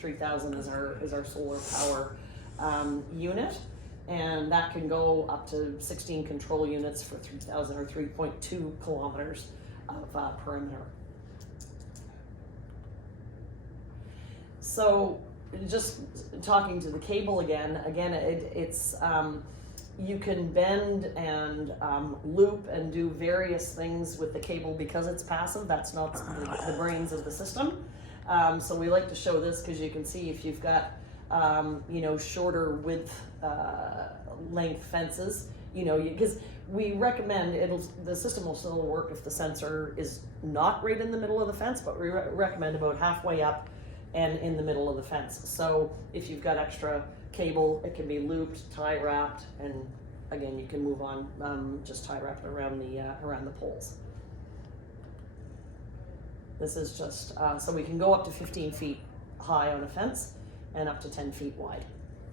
3000 is our solar power unit, and that can go up to 16 control units for 3000 or 3.2 kilometers of perimeter. So just talking to the cable again, it's you can bend and loop and do various things with the cable because it's passive. That's not the brains of the system. So we like to show this because you can see if you've got shorter width length fences, because we recommend the system will still work if the sensor is not right in the middle of the fence, but we recommend about halfway up and in the middle of the fence. So if you've got extra cable, it can be looped, tie wrapped, and again you can move on, just tie wrapped around the poles. This is just so we can go up to 15 feet high on a fence and up to 10 feet wide.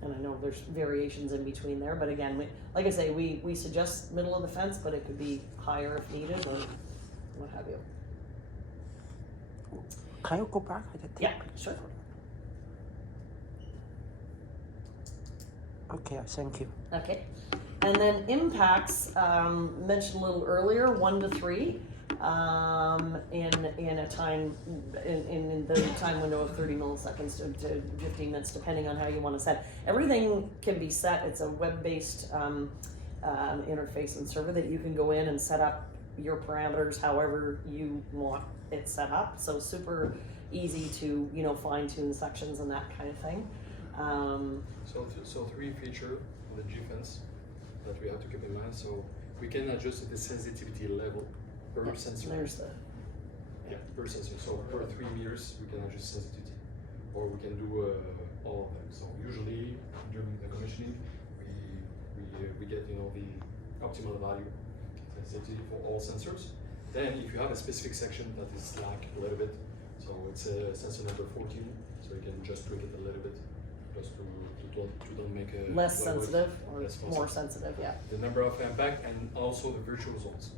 And I know there's variations in between there, but again, like I say, we suggest middle of the fence, but it could be higher if needed or what have you. Can you go back? Yeah, sure. Okay, thank you. Okay, and then impacts mentioned a little earlier, 1 to 3. In a time in the time window of 30 milliseconds to 15 minutes, depending on how you want to set. Everything can be set. It's a web-based interface and server that you can go in and set up your parameters however you want it set up. So super easy to fine-tune sections and that kind of thing. So three features on the G-Fence that we have to keep in mind. So we can adjust the sensitivity level per sensor. There's the per sensor. So per 3 meters we can adjust sensitivity, or we can do all of them. So usually during the commissioning we get the optimal value sensitivity for all sensors. Then if you have a specific section that is slack a little bit, so it's sensor number 14, so you can just tweak it a little bit just to don't make a less sensitive or less more sensitive. Yeah. The number of impact and also the virtual zones.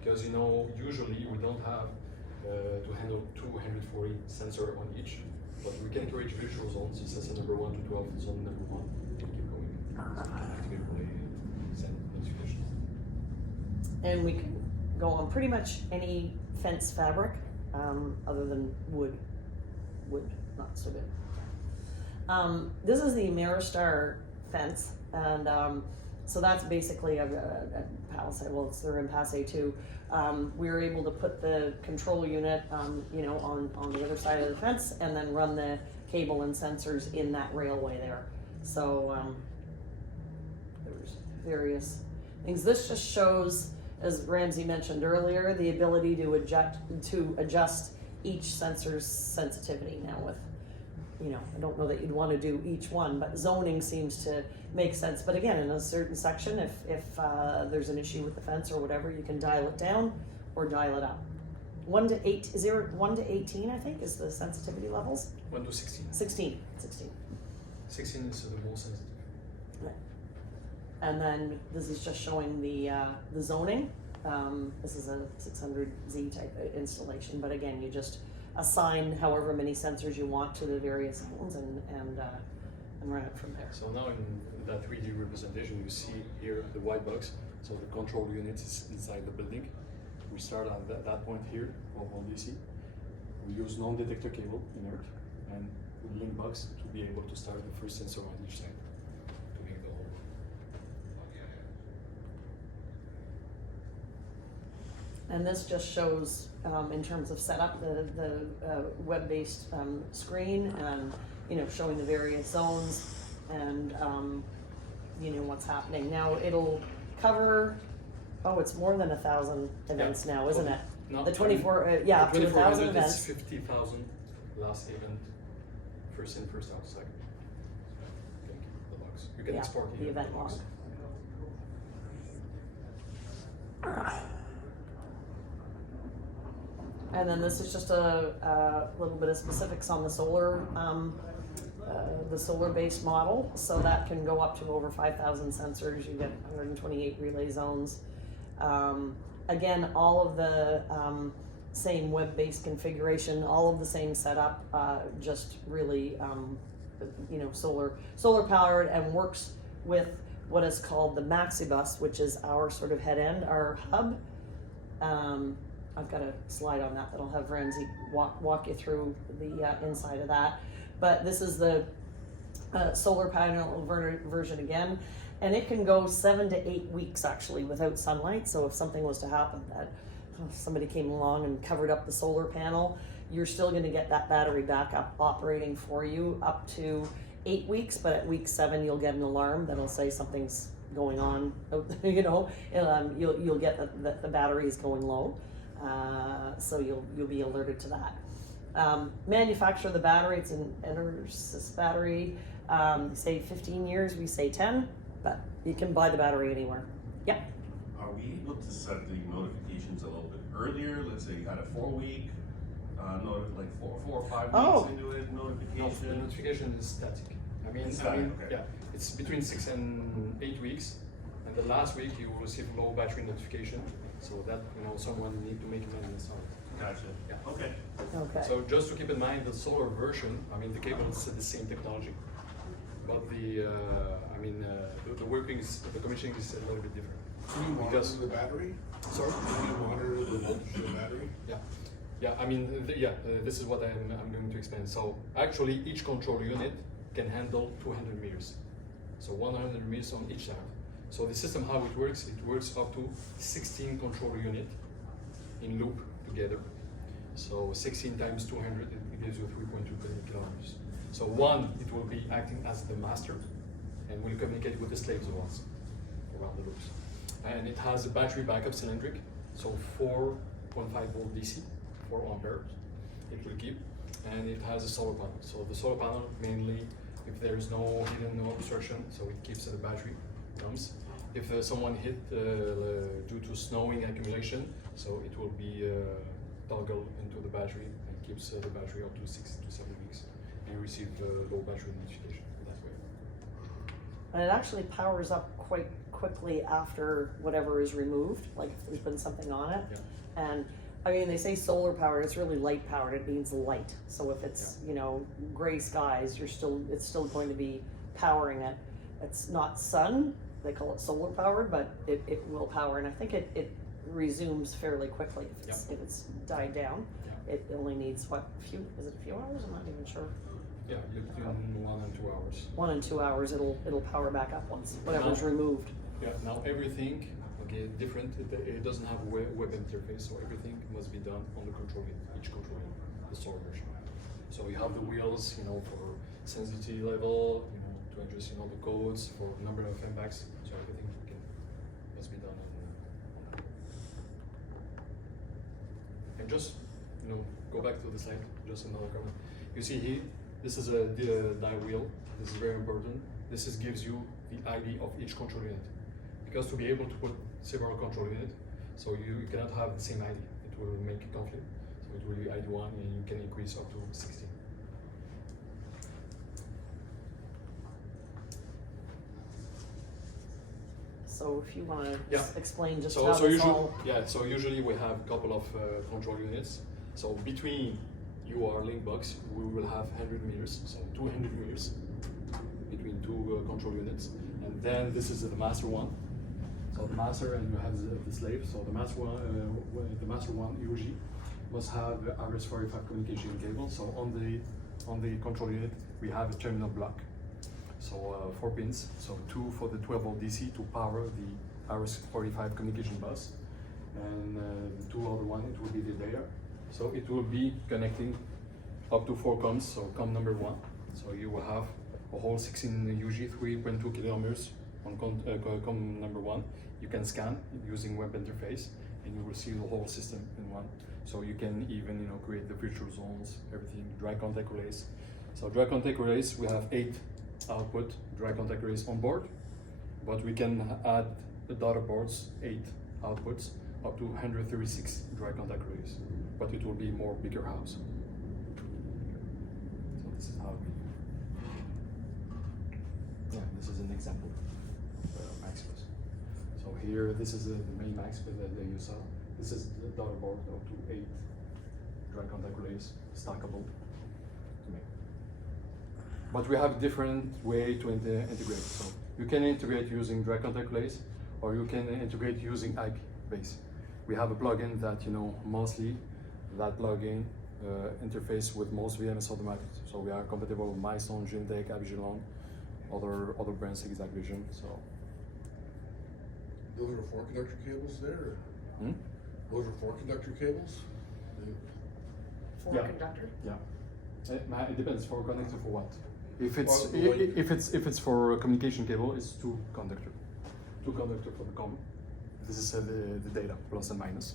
Because usually we don't have to handle 240 sensor on each, but we can create virtual zones. Sensor number 1 to 12, zone number 1, and keep going. Activate play, send notifications. And we can go on pretty much any fence fabric, other than wood. Wood, not so good. This is the Ameristar fence, and so that's basically a palisade. Well, it's their impasse too. We were able to put the control unit, on the other side of the fence, and then run the cable and sensors in that railway there. So there's various things. This just shows, as Ramsey mentioned earlier, the ability to adjust each sensor's sensitivity. Now with I don't know that you'd want to do each one, but zoning seems to make sense. But again, in a certain section, if there's an issue with the fence or whatever, you can dial it down or dial it up. 1 to 18, I think, is the sensitivity levels. 1 to 16. 16. 16 is the most sensitive. Right. And then this is just showing the zoning. This is a 600Z type installation, but again, you just assign however many sensors you want to the various zones and run it from there. So now in that 3D representation, you see here the white box. So the control unit is inside the building. We start on that point here of DC. We use non-detector cable, inert, and link box to be able to start the first sensor on each side to make the whole. And this just shows, in terms of setup, the web-based screen, and showing the various zones and what's happening. Now it'll cover. Oh, it's more than 1,000 events now, isn't it? No, The 24, up to 1,000 events. 50,000 last event, first in, first out, second. The box. You can export the event box. log. And then this is just a little bit of specifics on the solar based model. So that can go up to over 5,000 sensors. You get 128 relay zones. Again, all of the same web-based configuration, all of the same setup, just really, you know, solar powered, and works with what is called the Maxibus, which is our sort of head end, our hub. I've got a slide on that that'll have Ramsey walk you through the inside of that. But this is the solar panel version again, and it can go 7 to 8 weeks actually without sunlight. So if something was to happen, that somebody came along and covered up the solar panel, you're still going to get that battery backup operating for you up to 8 weeks. But at week 7, you'll get an alarm that'll say something's going on. You know, you'll get that the battery is going low, so you'll be alerted to that. Manufacture the battery. It's an Ameristar battery. They say 15 years. We say 10, but you can buy the battery anywhere. Yep. Are we able to set the notifications a little bit earlier? Let's say you got a 4-week, like 4 or 5 weeks into it, No, notification. the notification is static. It's static, okay. Yeah, it's between 6 and 8 weeks, and the last week you will receive low battery notification, so that, you know, someone need to make amendments on it. Gotcha. Yeah. Okay. Okay. So just to keep in mind, the solar version, I mean, the cable is the same technology, but the workings, the commissioning is a little bit different. Can you monitor the battery? Sorry? Can you monitor the voltage of the battery? Yeah. Yeah, I mean, this is what I'm going to explain. So actually, each control unit can handle 200 meters. So 100 meters on each side. So the system, how it works up to 16 control unit in loop together. So 16 times 200, it gives you 3.2 kilometers. So one, it will be acting as the master and will communicate with the slaves ones around the loops. And it has a battery backup cylindric, so 4.5 volt DC, 4 amperes it will keep. And it has a solar panel. So the solar panel mainly, if there is no hidden no obstruction, so it keeps the battery comes. If someone hit due to snowing accumulation, so it will be toggled into the battery and keeps the battery up to 6 to 7 weeks, and receive low battery notification that way. And it actually powers up quite quickly after whatever is removed, like if there's been something on it. Yeah. And I mean, they say solar powered, it's really light powered, it means light. So if it's, you know, gray skies, it's still going to be powering it. It's not sun, they call it solar powered, but it will power, and I think it resumes fairly quickly if it's died down. Yeah. It only needs what, is it a few hours? I'm not even sure. Yeah, you do 1 and 2 hours. 1 and 2 hours, it'll power back up once whatever's removed. Yeah, now everything, okay, different, it doesn't have a web interface, so everything must be done on the control unit, each control unit, the solar version. So you have the wheels, you know, for sensitivity level, you know, to adjust, you know, the codes for number of impacts, so everything must be done on that. And just, you know, go back to the slide, just another comment. You see here, this is the die wheel. This is very important. This gives you the ID of each control unit. Because to be able to put several control units, so you cannot have the same ID. It will make a conflict. So it will be ID 1 and you can increase up to 16. So if you want to explain just So how this usually, all... so usually we have a couple of control units. So between our link box, we will have 100 meters, so 200 meters between two control units. And then this is the master one. So the master, and you have the slave. So the master one usually must have the RS-45 communication cable. So on the control unit, we have a terminal block. So 4 pins, so 2 for the 12 volt DC to power the RS-45 communication bus, and the 2 other one, it will be the data. So it will be connecting up to 4 comms, so COM number 1. So you will have a whole 16 UG 3.2 kilometers on COM number 1. You can scan using web interface, and you will see the whole system in one. So you can even, you know, create the virtual zones, everything, dry contact relays. So dry contact relays, we have 8 output dry contact relays on board, but we can add the daughter boards, 8 outputs, up to 136 dry contact relays, but it will be more bigger house. So this is how this is an example of Maximus. So here, this is the main Maximus that you saw. This is the daughter board up to 8 dry contact relays, stackable. But we have different way to integrate. So you can integrate using dry contact relays, or you can integrate using IP base. We have a plugin that, you know, mostly that plugin interface with most VMS automatics. So we are compatible with Milestone, Gymtech, Avigilon, other brands, Exact Vision. So Those are 4 conductor cables there? Hmm? Those are 4 conductor cables? For Yeah. conductor? yeah, it depends for connector for what. If it's Well, if it's for a communication cable, it's 2 conductor for the com. This is the data plus and minus.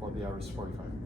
For the RS-45.